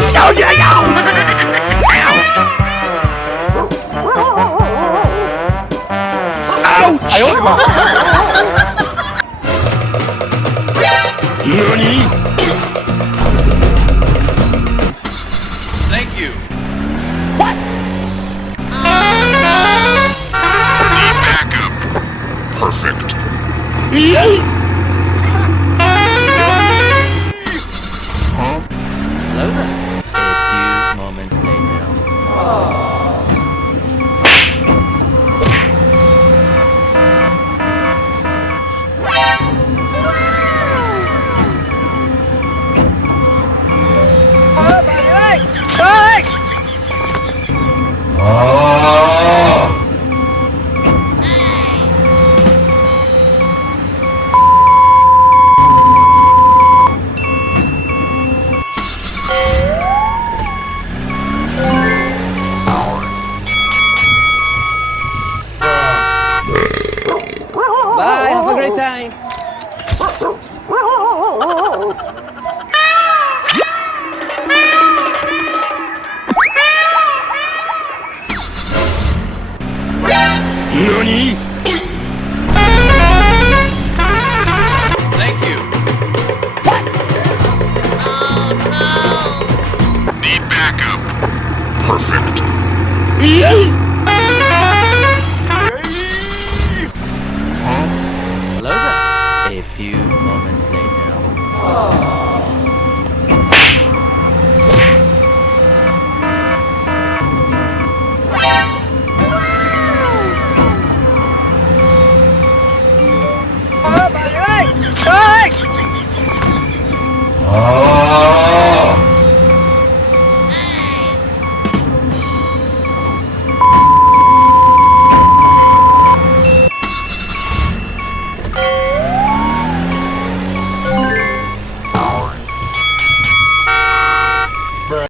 show you! Ouch! 哎呦我的妈NANI? Thank you. What? Need backup. Perfect. Hello there. A few moments later. Bye, have a great time. NANI? Thank you. What? Need backup. Perfect.